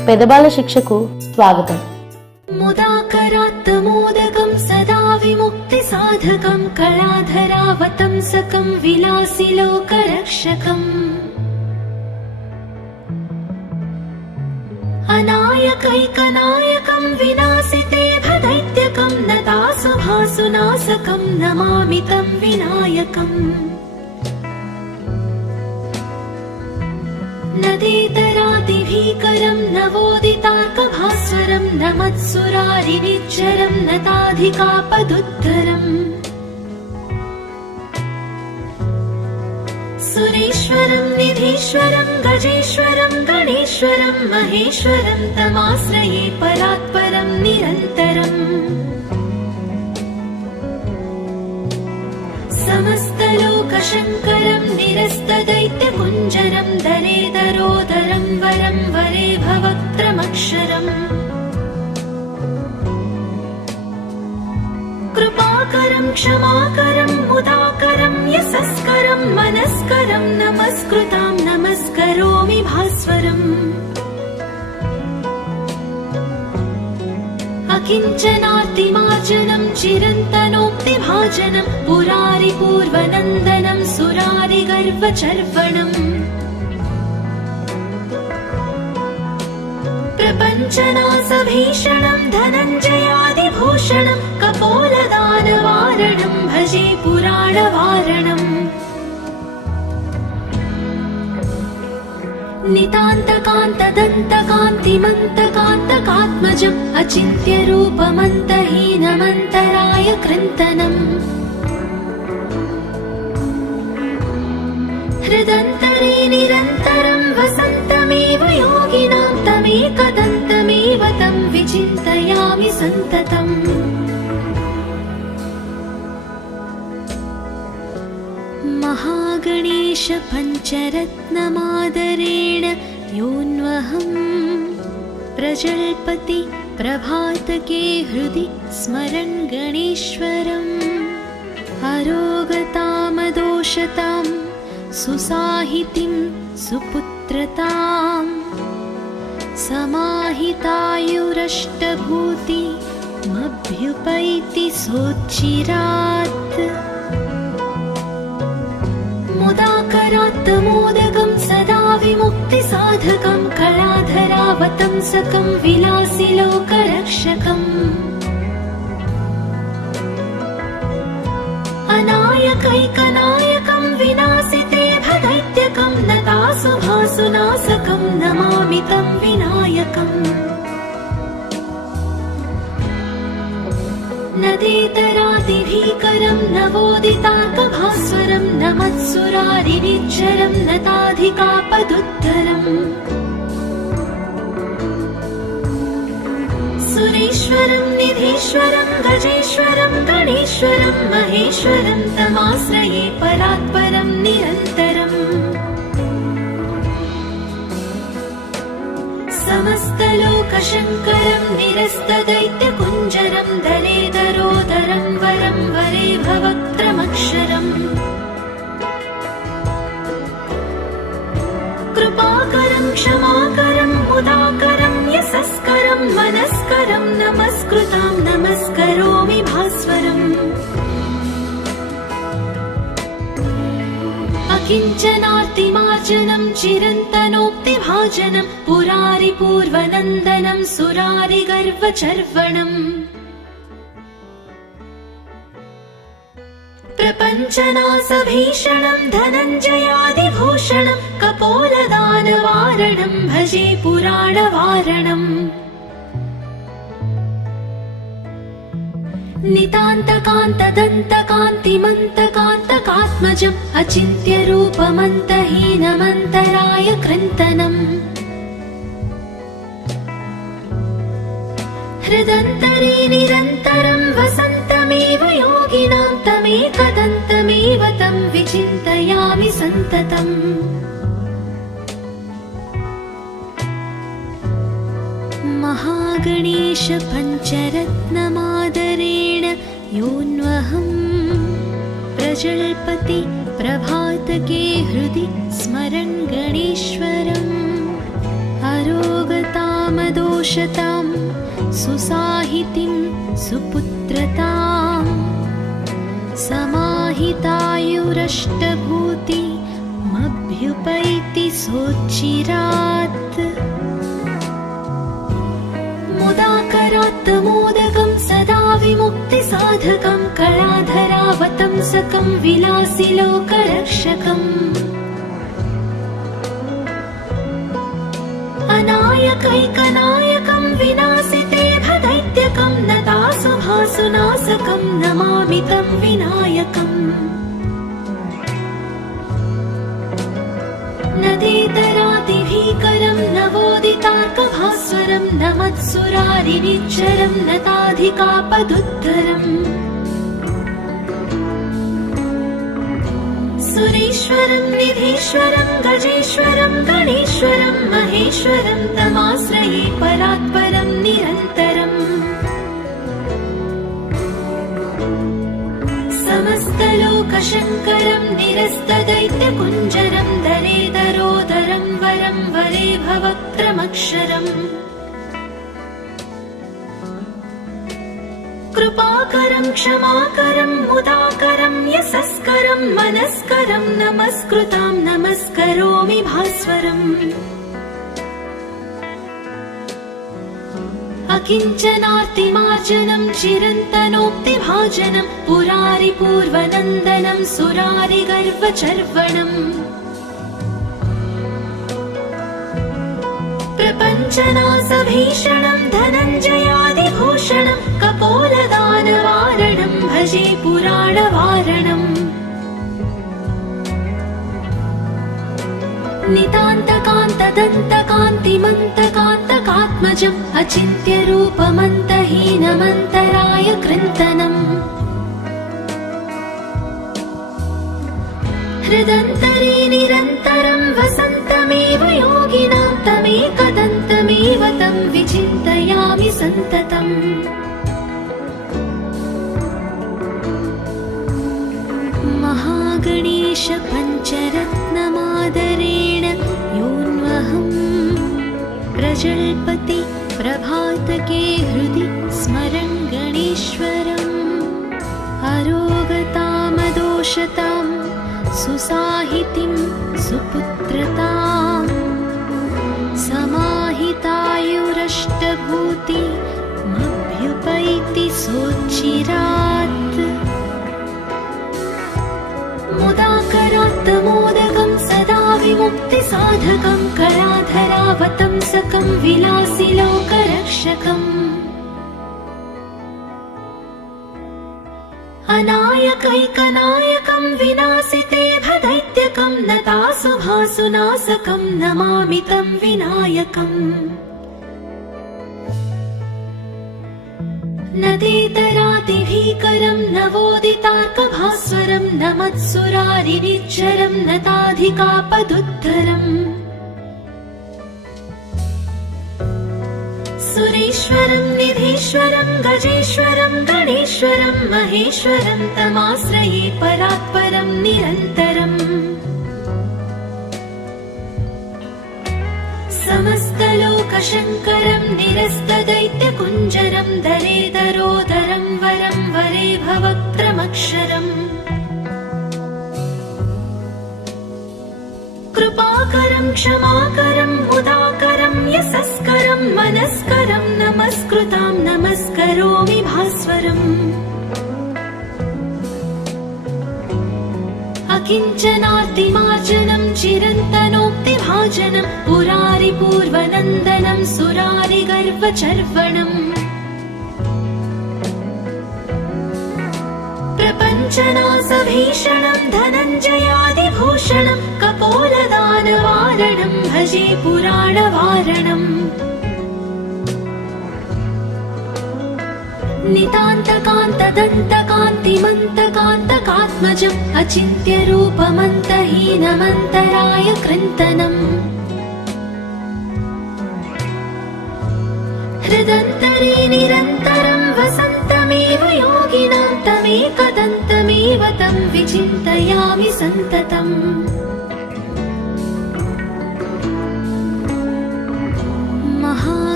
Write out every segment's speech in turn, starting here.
పెదబాల శిక్షకు స్వాగతం. ముదాకరాత్తమోదకం సదా విముక్తి సాధకం కళాధరావతంసకం విలాసి లోకరక్షకం అనాయకైకనాయకం వినాశితే భదైత్యకం నతాసుభాసునాశకం నమామి తం వినాయకం నదేతరాదిభీకరం నవోదితార్కభాస్వరం నమత్సురారినిచ్చరం నతాధికాపదుద్ధరం సురేశ్వరం నిధీశ్వరం గజేశ్వరం గణేశ్వరం మహేశ్వరం తమాశ్రయే పరాత్పరం నిరంతరం సమస్తలోకశంకరం నిరస్తదైత్యకుంజరం దరేదరోదరం వరం వరే భవక్త్రమక్షరం కృపాకరం క్షమాకరం ముదాకరం యశస్కరం మనస్కరం నమస్కృతాం నమస్కరోమి భాస్వరం అకించనార్తిమార్జనం చిరంతనోక్తిభాజనం పురారి పూర్వనందనం సురారి గర్వచర్వణం ప్రపంచనాశభీషణం ధనంజయాదిభూషణం కపోలదానవారణం భజే పురాణవారణం నితాంతకాంతదంతకాంతిమంతకాంతకాత్మజం అచింత్యరూపమంతహీనమంతరాయ కృంతనం హృదంతరే నిరంతరం వసంతమేవ యోగినాం తమేకదంతమేవ తం విచింతయామి సంతతం महागणेश पञ्चरत्नमादरेण योऽन्वहं प्रजल्पति प्रभातके हृदि स्मरन् गणेश्वरम् अरोगतामदोषतां सुसाहितिं सुपुत्रतां समाहितायुरष्टभूति मभ्युपैति सोच्चिरात् मुदाकरात्तमोदकं सदा विमुक्ति साधकं कलाधरावतंसकं विलासी लोकरक्षकम् अनायकैकनायकं विनाशिते भदैत्यकं नतासुभासुनाशकं नमामि तं विनायकम् नदेतरादिभीकरं नवोदितार्कभास्वरं नमत्सुरारिनिच्चरं नताधिकापदुद्धरम् सुरेश्वरं निधीश्वरं गजेश्वरं गणेश्वरं महेश्वरं तमाश्रये परात्परं निरन्तरम् समस्तलोकशङ्करं निरस्तदैत्यकुञ्जरं दलेदरोदरं वरं वरे भवक्त्रमक्षरम् कृपाकरं क्षमाकरं मुदाकरं यशस्करं मनस्करं नमस्कृतां नमस्करोमि भास्वरम् अकिञ्चनार्तिमार्जनं चिरन्तनोक्तिभाजनं पुरारि पूर्वनन्दनं सुरारि गर्वचर्वणम् प्रपञ्चनाशभीषणं धनञ्जयादिभूषणं कपोलदानवारणं भजे पुराणवारणम् नितान्तकान्तदन्तकान्तिमन्तकान्तकात्मजम् अचिन्त्यरूपमन्तहीनमन्तराय कृन्तनम् हृदन्तरे निरन्तरं वसन्तमेव योगिनां तमेकदन्तमेव तं विचिन्तयामि सन्ततम् महागणेश पञ्चरत्नमादरेण योऽन्वहं प्रजल्पति प्रभातके हृदि स्मरन् गणेश्वरम् अरोगताम महागणेशपञ्चरत्नमादोषतां सुसाहितिं सुपुत्रताम् समाहितायुरष्टभूतिमभ्युपैति सोच्चिरात् मुदाकरात्तमोदकं सदा विमुक्तिसाधकं कलाधरावतंसकं विलासिलोकरक्षकम् अनायकैकनायकं विनाशिते भदैत्यकं नतासुभासुनाशकं नमामि तं विनायकम् नदेतरातिभीकरं नवोदितार्कभास्वरं नमत्सुरारिनिच्चरं नताधिकापदुद्धरम् सुरेश्वरं निधीश्वरं गजेश्वरं गणेश्वरं महेश्वरं तमाश्रये परात्परं निरन्तरम् समस्तलोकशङ्करं निरस्तदैत्यकुञ्जरं दरेदरोदरं वरं वरे भवक्त्रमक्षरम् कृपाकरं क्षमाकरं मुदाकरं यशस्करं मनस्करं नमस्कृतां नमस्करोमि भास्वरम् अकिञ्चनार्तिमार्जनं चिरन्तनोक्तिभाजनं पुरारिपूर्वनन्दनं सुरारिगर्वचर्वणम् प्रपञ्चनाशभीषणं धनञ्जयादिभूषणं कपोलदानवारणं भजे पुराणवारणम् नितान्तकान्तदन्तकान्तिमन्तकान्तकात्मजम् अचिन्त्यरूपमन्तहीनमन्तराय कृन्तनम् हृदन्तरे निरन्तरं वसन्तमेव योगिनां तमेकदन्तमेव तं विचिन्तयामि सन्ततम् महागणेशपञ्चरत्नमादरेण योऽन्वहम् प्रजल्पति प्रभातके हृदि स्मरन् गणेश्वरम् अरोगतामदोषतां सुसाहितिं सुपुत्रताम् समाहितायुरष्टभूतिमभ्युपैति सोच्चिरात् मुदाकरात्तमोदकं सदा विमुक्तिसाधकं कलाधरावतंसकं विलासिलोकरक्षकम् अनायकैकनायकं विनाशिते भदैत्यकं नतासुभासुनाशकं नमामि तं विनायकम् नदेतरातिभीकरं नवोदितार्कभास्वरं नमत्सुरारिनिच्चरं नताधिकापदुद्धरम् सुरेश्वरं निधीश्वरं गजेश्वरं गणेश्वरं महेश्वरं तमाश्रये परात्परं निरन्तरम् समस्तलोकशङ्करं निरस्तदैत्यकुञ्जरं दरेदरोदरं वरं वरे भवक्त्रमक्षरम् कृपाकरं क्षमाकरं मुदाकरं यशस्करं मनस्करं नमस्कृतां नमस्करोमि भास्वरम् अकिञ्चनार्तिमार्जनं चिरन्तनोक्तिभाजनं पुरारिपूर्वनन्दनं सुरारिगर्वचर्वणम् प्रपञ्चनाशभीषणं धनञ्जयादिभूषणं कपोलदानवारणं भजे पुराणवारणम् नितान्तकान्तदन्तकान्तिमन्तकान्तकात्मजम् अचिन्त्यरूपमन्तहीनमन्तराय कृन्तनम् हृदन्तरे निरन्तरं वसन्तमेव योगिनां तमेकदन्तमेव तं विचिन्तयामि सन्ततम्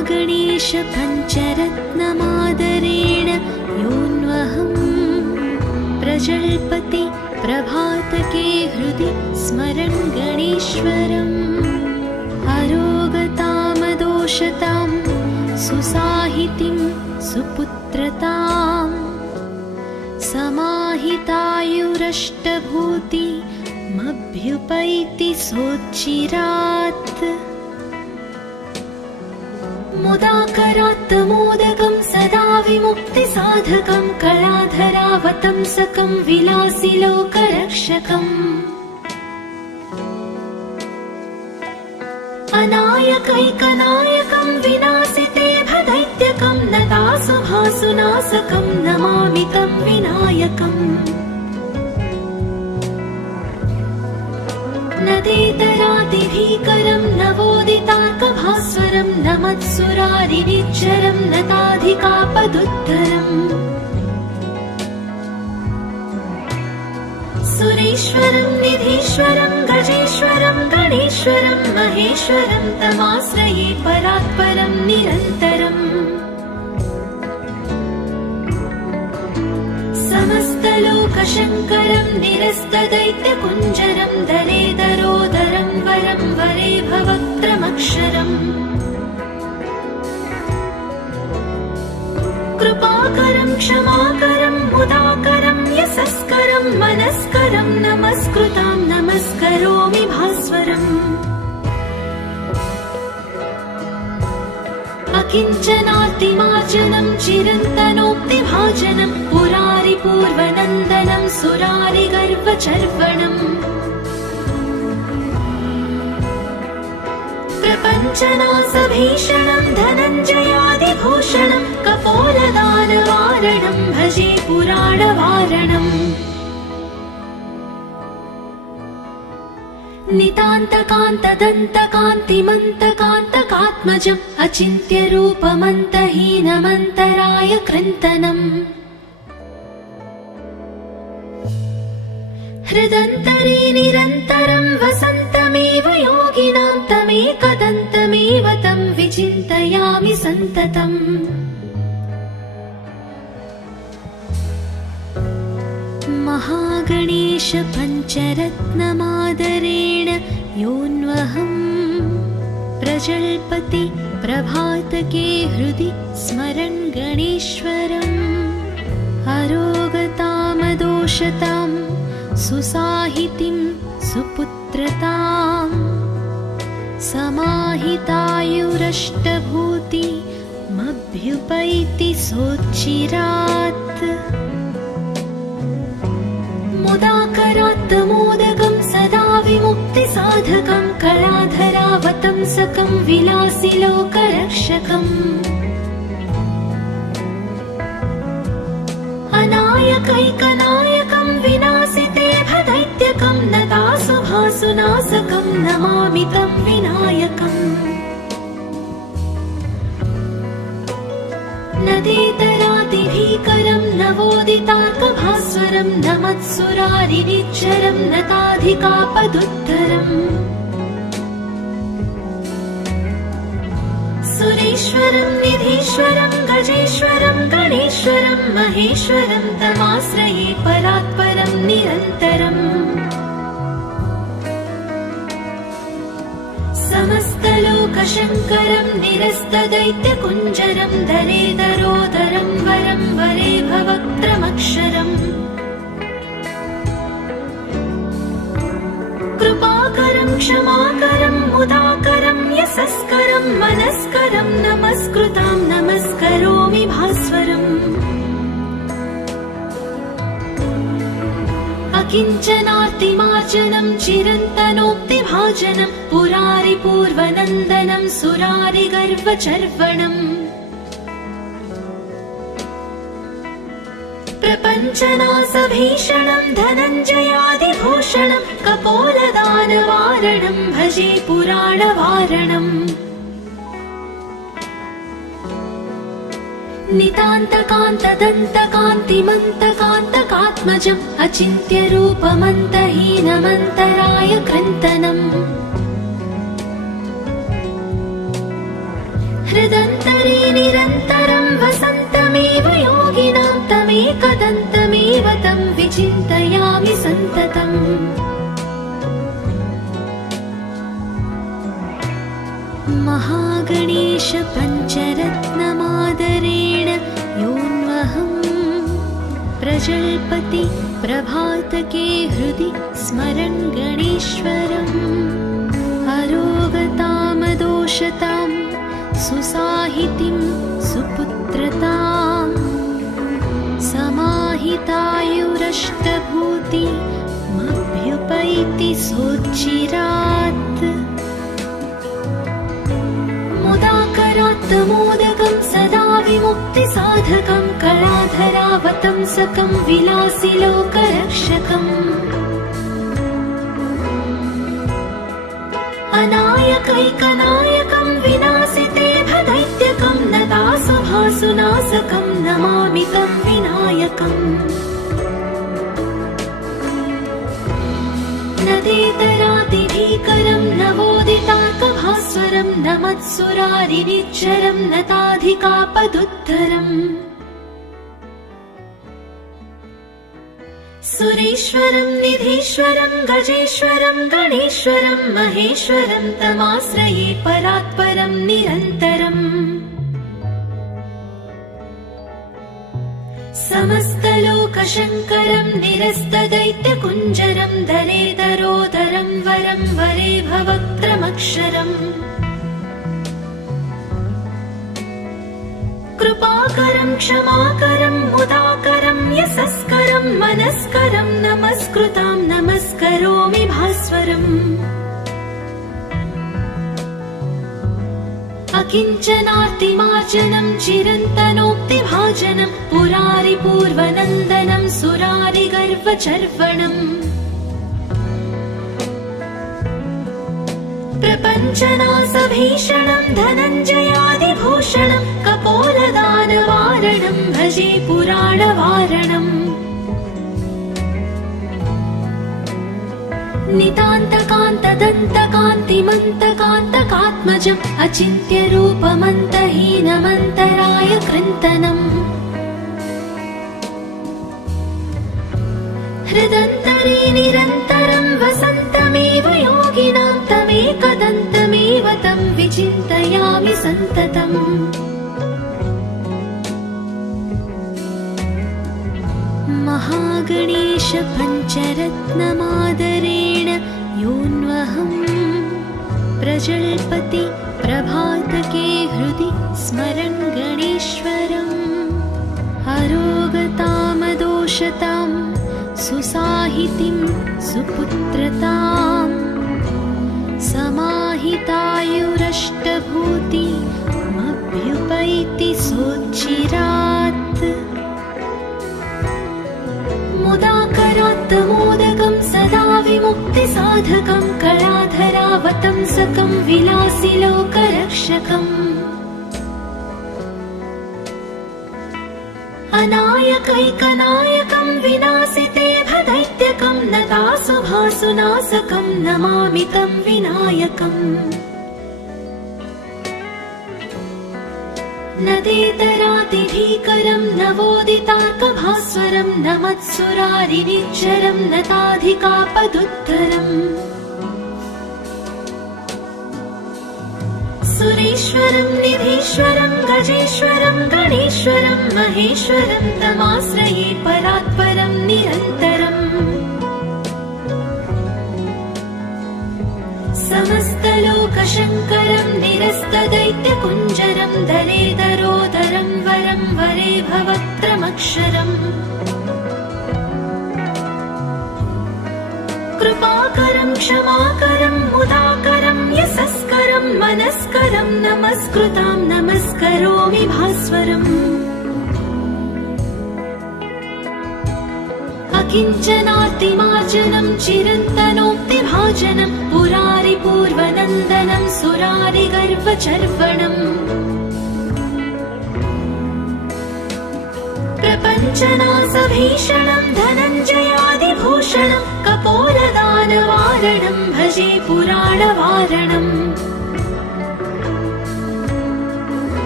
महागणेश पञ्चरत्नमादरेण योऽन्वहम् प्रजल्पति प्रभातके हृदि स्मरन् गणेश्वरम् अरोगतामदोषतां सुसाहितिं सुपुत्रताम् समाहितायुरष्टभूतिमभ्युपैति सोच्चिरात् मुदाकरात् मोदकं सदा विमुक्तिसाधकं कलाधरावतंसकं विलासिलोकरक्षकम् अनायकैकनायकं विनाशिते भदैत्यकं नतासुभासुनाशकं नमामि तं विनायकम् नदेतरादिभीकरं नवोदितार्कभास्वरं नमत्सुरारिनिच्चरं नताधिकापदुद्धरम् सुरेश्वरं निधीश्वरं गजेश्वरं गणेश्वरं महेश्वरं तमाश्रये परात्परं निरन्तरम् समस्तलोकशङ्करं निरस्तदैत्यकुञ्जरं दरेदरोदरं वरं वरे भवक्त्रमक्षरम् कृपाकरं क्षमाकरं मुदाकरं यशस्करं मनस्करं नमस्कृतां नमस्करोमि भास्वरम् अकिञ्चनार्तिमार्जनं चिरन्तनोक्तिभाजनं पुरारिपूर्वनन्दनं सुरारिगर्वचर्वणम् प्रपञ्चनासभीषणं धनञ्जयादिभूषणं कपोलदानवारणं भजे पुराणवारणम् नितान्तकान्तदन्तकान्तिमन्तकान्तकात्मजम् अचिन्त्यरूपमन्तहीनमन्तराय कृन्तनम् हृदन्तरे निरन्तरं वसन्तमेव योगिनां तमेकदन्तमेव तं विचिन्तयामि सन्ततम् महागणेश पञ्चरत्नमादरेण योऽन्वहम् प्रजल्पति प्रभातके हृदि स्मरन् गणेश्वरम् अरोगतामदोषतां सुसाहितिं सुपुत्रताम् समाहितायुरष्टभूतिमभ्युपैति सोच्चिरात् मुदाकरात् मोदकं सदा विमुक्तिसाधकं कलाधरावतंसकं विलासिलोकरक्षकम् अनायकैकनायकं विनाशिते भदैत्यकं नतासुभासुनाशकं नमामि तं विनायकम् नदेतरादिभीकरं नवोदितार्कभास्वरं नमत्सुरारिनिच्चरं नताधिकापदुद्धरम् सुरेश्वरं निधीश्वरं गजेश्वरं गणेश्वरं महेश्वरं तमाश्रये परात्परं निरन्तरम् समस्तलोकशङ्करं निरस्तदैत्यकुञ्जरं दरेदरोदरं वरं वरे भवक्त्रमक्षरम् कृपाकरं क्षमाकरं मुदाकरं यशस्करं मनस्करं नमस्कृतां नमस्करोमि भास्वरम् अकिञ्चनार्तिमार्जनं चिरन्तनोक्तिभाजनं पुरारिपूर्वनन्दनं सुरारिगर्वचर्वणम् प्रपञ्चनासभीषणं धनञ्जयादिभूषणं कपोलदानवारणं भजे पुराणवारणम् नितान्तकान्तदन्तकान्तिमन्तकान्तकात्मजम् अचिन्त्यरूपमन्तहीनमन्तराय कृन्तनम् हृदन्तरे निरन्तरं वसन्तमेव योगिनां तमेकदन्तमेव तं विचिन्तयामि सन्ततम्। महागणेश पञ्चरत्नमादरेण योऽन्वहम् प्रजल्पति प्रभातके हृदि स्मरन् गणेश्वरम्। अरोगतामदोषतां सुसाहितिं सुपुत्रताम् समाहितायुरष्टभूतिमभ्युपैति सोच्चिरात्। मुदाकरात्तमोदकं सदा विमुक्तिसाधकं कलाधरावतंसकं विलासिलोकरक्षकम्। अनायकैकनायकं विनाशिते भदैत्यकं नतासुभासुनाशकं नमामि तं विनायकम्। नदेतरातिभीकरं नवोदितार्कभास्वरं नमत्सुरारिनिच्चरं नताधिकापदुद्धरम्। सुरेश्वरं निधीश्वरं गजेश्वरं गणेश्वरं महेश्वरं तमाश्रये परात्परं निरन्तरम्। समस्तलोकशङ्करं निरस्तदैत्यकुञ्जरं दलेदरोदरं वरं वरे भवक्त्रमक्षरम्। कृपाकरं क्षमाकरं मुदाकरं यशस्करं मनस्करं नमस्कृतां नमस्करोमि भास्वरम्। अकिञ्चनार्तिमार्जनं चिरन्तनोक्तिभाजनं पुरारिपूर्वनन्दनं सुरारिगर्वचर्वणम्। प्रपञ्चनाशभीषणं धनञ्जयादिभूषणं कपोलदानवारणं भजे पुराणवारणम्। नितान्तकान्तदन्तकान्तिमन्तकान्तकात्मजम् अचिन्त्यरूपमन्तहीनमन्तराय कृन्तनम्। हृदन्तरे निरन्तरं वसन्तमेव योगिनां तमेकदन्तमेव तं विचिन्तयामि सन्ततम्। महागणेश पञ्चरत्नमादरेण योऽन्वहम् प्रजल्पति प्रभातके हृदि स्मरन् गणेश्वरम्। अरोगतामदोषतां सुसाहितिं सुपुत्रताम् समाहितायुरष्टभूतिमभ्युपैति सोच्चिरात्। मुदाकरात्तमोदकं सदा विमुक्तिसाधकं कलाधरावतंसकं विलासिलोकरक्षकम्। अनायकैकनायकं विनाशिते भदैत्यकं नतासुभासुनाशकं नमामि तं विनायकम्। नदेतरातिभीकरं नवोदितार्कभास्वरं नमत्सुरारिनिच्चरं नताधिकापदुद्धरम्। सुरेश्वरं निधीश्वरं गजेश्वरं गणेश्वरं महेश्वरं तमाश्रये परात्परं निरन्तरम्। समस्तलोकशङ्करं निरस्तदैत्यकुञ्जरं दलेदरोदरं वरं वरे भवक्त्रमक्षरम्। कृपाकरं क्षमाकरं मुदाकरं यशस्करं मनस्करं नमस्कृतां नमस्करोमि भास्वरम्। अकिञ्चनार्तिमार्जनं चिरन्तनोक्तिभाजनं पुरारिपूर्वनन्दनं सुरारिगर्वचर्वणम्। प्रपञ्चनाशभीषणं धनञ्जयादिभूषणं कपोलदानवारणं भजे पुराणवारणम्।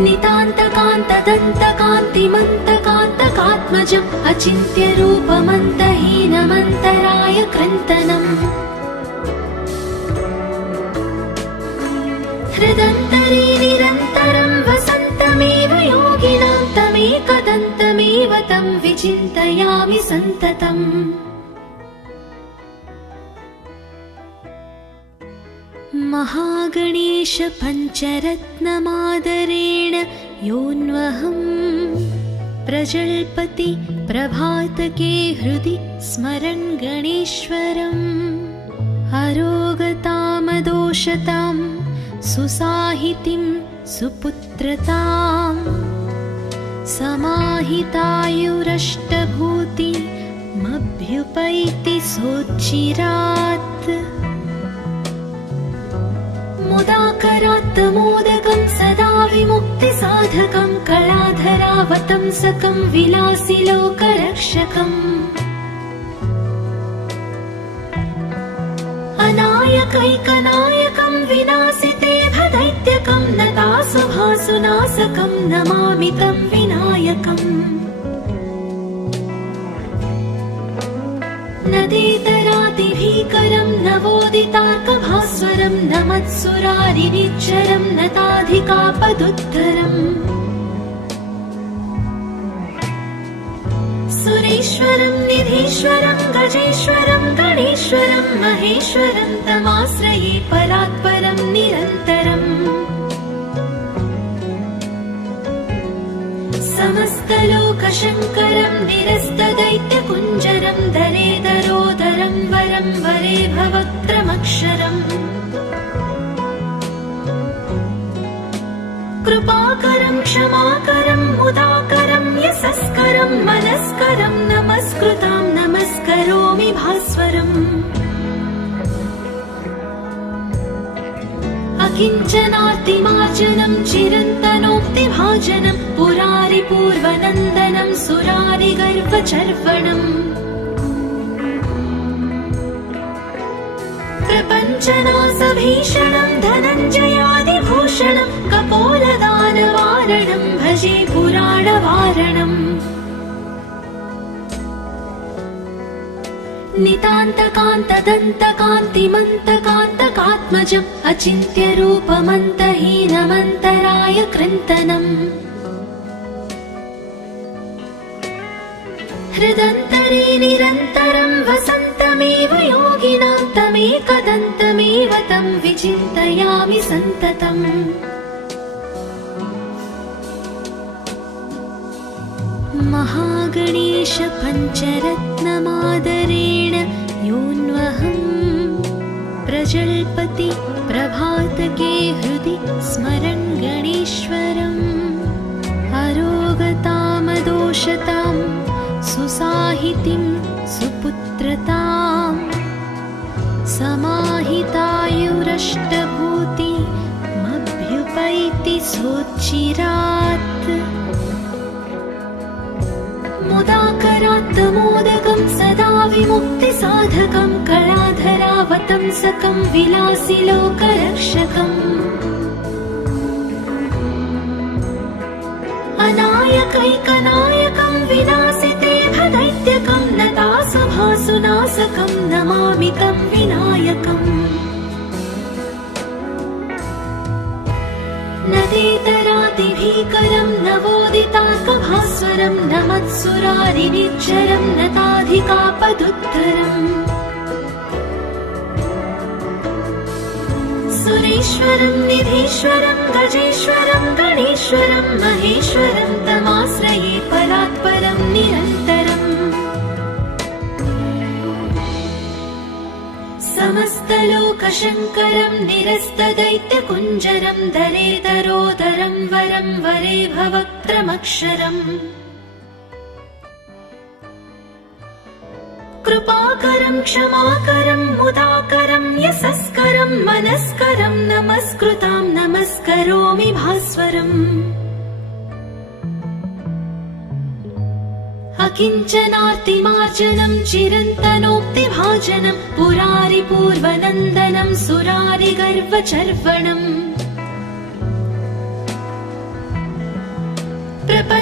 नितान्तकान्तदन्तकान्तिमन्तकान्तकात्मजम् अचिन्त्यरूपमन्तहीनमन्तराय कृन्तनम् हृदन्तरे निरन्तरं वसन्तमेव योगिनां तमेकदन्तमेव तं विचिन्तयामि सन्ततम् महागणेश पञ्चरत्नमादरेण योऽन्वहम् प्रजल्पति प्रभातके हृदि स्मरन् गणेश्वरम् अरोगतामदोषतां सुसाहितिं सुपुत्रताम् समाहितायुरष्टभूतिमभ्युपैति सोच्चिरात् मुदाकरात् मोदकं सदा विमुक्तिसाधकं कलाधरावतंसकं विलासिलोकरक्षकम् अनायकैकनायकं विनाशिते भदैत्यकं नतासुभासुनाशकं नमामि तं विनायकम् नदेतरादिभीकरं नवोदितार्कभास्वरं नमत्सुरारिनिच्चरं नताधिकापदुद्धरम् सुरेश्वरं निधीश्वरं गजेश्वरं गणेश्वरं महेश्वरं तमाश्रये परात्परं निरन्तरम् समस्तलोकशङ्करं निरस्तदैत्यकुञ्जरं दरेदरोदरं वरं वरे भवक्त्रमक्षरम् कृपाकरं क्षमाकरं मुदाकरं यशस्करं मनस्करं नमस्कृतां नमस्करोमि भास्वरम् अकिञ्चनार्तिमार्जनं चिरन्तनोक्तिभाजनं पुरारिपूर्वनन्दनं सुरारिगर्वचर्वणम् प्रपञ्चनाशभीषणं धनञ्जयादिभूषणं कपोलदानवारणं भजे पुराणवारणम् नितान्तकान्तदन्तकान्तिमन्तकान्तकात्मजम् अचिन्त्यरूपमन्तहीनमन्तराय कृन्तनम् हृदन्तरे निरन्तरं वसन्तमेव योगिनां तमेकदन्तमेव तं विचिन्तयामि सन्ततम् महागणेश पञ्चरत्नमादरेण योऽन्वहम् प्रजल्पति प्रभातके हृदि स्मरन् गणेश्वरम् अरोगतामदोषतां सुसाहितिं सुपुत्रताम् समाहितायुरष्टभूतिमभ्युपैति सोच्चिरात् मुदाकरात् मोदकं सदा विमुक्तिसाधकं कलाधरावतंसकं विलासिलोकरक्षकम् अनायकैकनायकं विनाशिते भदैत्यकं नतासुभासुनाशकं नमामि तं विनायकम् नदेतरादिभीकरं नवोदितार्कभास्वरं नमत्सुरारिनिच्चरं नताधिकापदुद्धरम् सुरेश्वरं निधीश्वरं गजेश्वरं गणेश्वरं महेश्वरं तमाश्रये परात्परं निरन्तरम् समस्तलोकशङ्करं निरस्तदैत्यकुञ्जरं दरेदरोदरं वरं वरे भवक्त्रमक्षरम् कृपाकरं क्षमाकरं मुदाकरं यशस्करं मनस्करं नमस्कृतां नमस्करोमि भास्वरम् अकिञ्चनार्तिमार्जनं चिरन्तनोक्तिभाजनं पुरारिपूर्वनन्दनं सुरारिगर्वचर्वणम्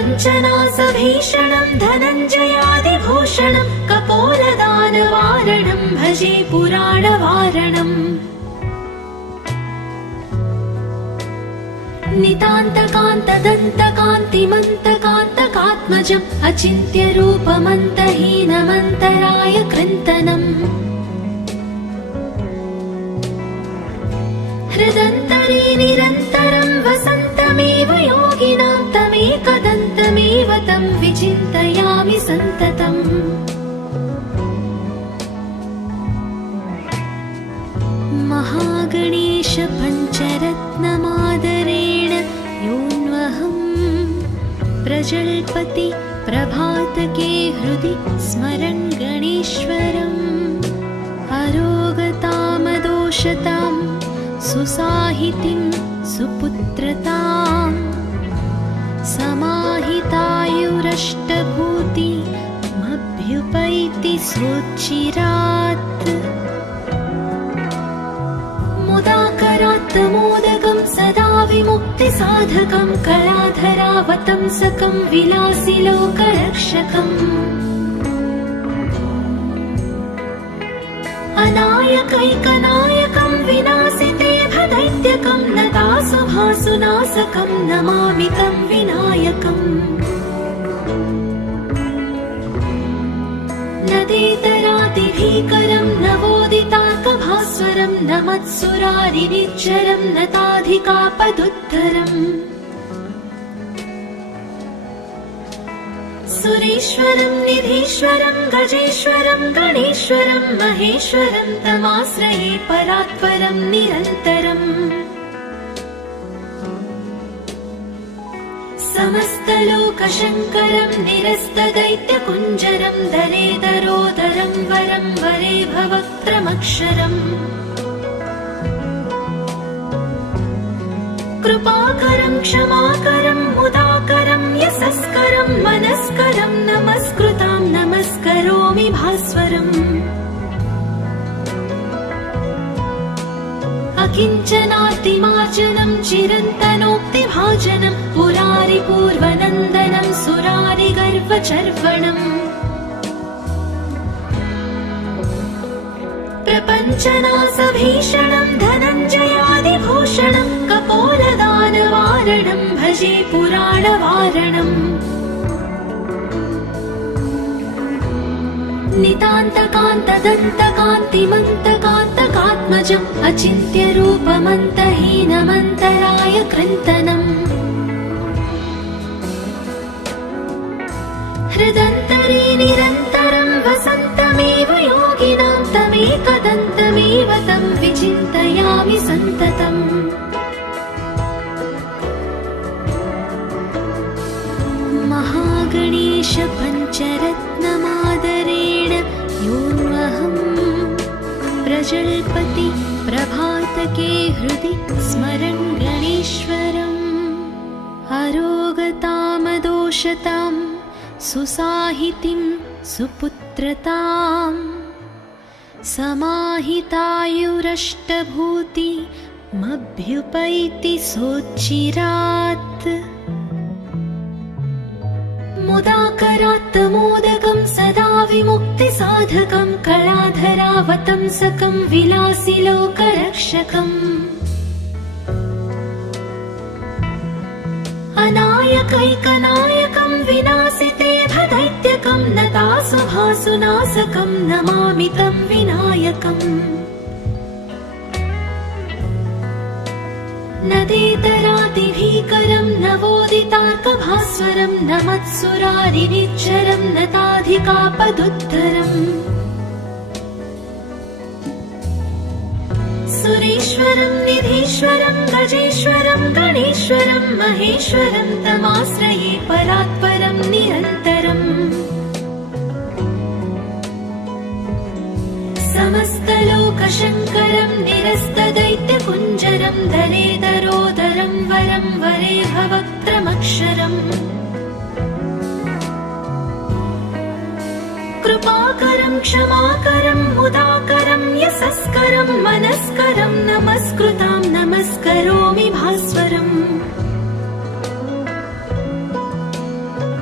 प्रपञ्चनासभीषणं धनञ्जयादिभूषणं कपोलदानवारणं भजे पुराणवारणम् नितान्तकान्तदन्तकान्तिमन्तकान्तकात्मजम् अचिन्त्यरूपमन्तहीनमन्तराय कृन्तनम् हृदन्तरे निरन्तरं वसन्तमेव योगिनां तमेकदन्तमेव तं विचिन्तयामि सन्ततम् महागणेश पञ्चरत्नमादरेण योऽन्वहं प्रजल्पति प्रभातके हृदि स्मरन् गणेश्वरम् अरोगतामदोषतां सुसाहितिं सुपुत्रतां समाहितायुरष्टभूतिमभ्युपैति सोच्चिरात् मुदाकरात् मोदकं सदा विमुक्तिसाधकं कलाधरावतंसकं विलासिलोकरक्षकम् अनायकैकनायकं विनाशिते भदैत्यकं नतासुभासुनाशकं नमामि तं विनायकम् नदेतरातिभीकरं नवोदितार्कभास्वरं नमत्सुरारिनिच्चरं नताधिकापदुद्धरम् सुरेश्वरं निधीश्वरं गजेश्वरं गणेश्वरं महेश्वरं तमाश्रये परात्परं निरन्तरम् समस्तलोकशङ्करं निरस्तदैत्यकुञ्जरं दरेदरोदरं वरं वरे भवक्त्रमक्षरम् कृपाकरं क्षमाकरं मुदाकरं यशस्करं मनस्करं नमस्कृतां नमस्करोमि भास्वरम् अकिञ्चनातिमार्जनं चिरन्तनोक्तिभाजनं पुरारिपूर्वनन्दनं सुरारिगर्वचर्वणम् प्रपञ्चनासभीषणं धनञ्जयादिभूषणं कपोलदानवारणं भजे पुराणवारणम् नितान्तकान्तदन्तकान्तिमन्तकान्तकात्मजम् अचिन्त्यरूपमन्तहीनमन्तराय कृन्तनम् हृदन्तरे निरन्तरं वसन्तमेव योगिनां तमेकदन्तमेव तं विचिन्तयामि सन्ततम् महागणेश पञ्चरत्नमादरेण योऽन्वहं प्रजल्पति प्रभातके हृदि स्मरन् गणेश्वरम् अरोगतामदोषतां सुसाहितिं सुपुत्रतां समाहितायुरष्टभूतिमभ्युपैति सोच्चिरात् मुदाकरात् मोदकं सदा विमुक्तिसाधकं कलाधरावतंसकं विलासिलोकरक्षकम् अनायकैकनायकं विनाशिते भदैत्यकं नतासुभासुनाशकं नमामि तं विनायकम् नदेतरातिभीकरं नवोदितार्कभास्वरं नमत्सुरारिनिच्चरं नताधिकापदुद्धरम् सुरेश्वरं निधीश्वरं गजेश्वरं गणेश्वरं महेश्वरं तमाश्रये परात्परं निरन्तरम् समस्तलोकशङ्करं निरस्तदैत्यकुञ्जरं दरेदरोदरं वरं वरे भवक्त्रमक्षरम् कृपाकरं क्षमाकरं मुदाकरं यशस्करं मनस्करं नमस्कृतां नमस्करोमि भास्वरम्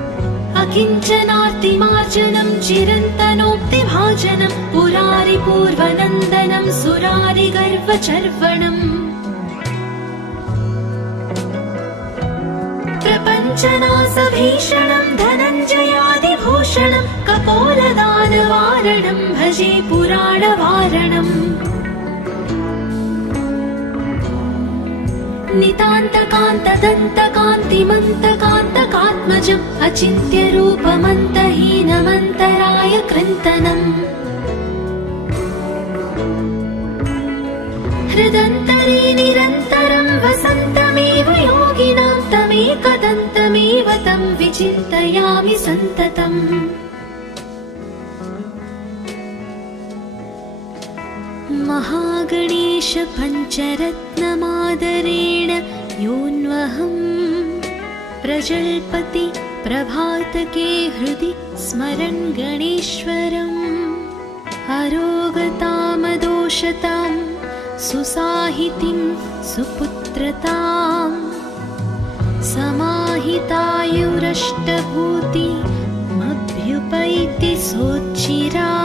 किञ्चनार्तिमार्जनं चिरन्तनोक्तिभाजनं पुरारिपूर्वनन्दनं सुरारिगर्वचर्वणम् प्रपञ्चनासभीषणं धनञ्जयादिभूषणं कपोलदानवारणं भजे पुराणवारणम् नितान्तकान्तदन्तकान्तिमन्तकान्तकात्मजम् अचिन्त्यरूपमन्तहीनमन्तराय कृन्तनम् हृदन्तरे निरन्तरं वसन्तमेव योगिनां तमेकदन्तमेव तं विचिन्तयामि सन्ततम् महागणेश पञ्चरत्नमादरेण योऽन्वहं प्रजल्पति प्रभातके हृदि स्मरन् गणेश्वरम् अरोगतामदोषतां सुसाहितिं सुपुत्रतां समाहितायुरष्टभूतिमभ्युपैति सोच्चिरा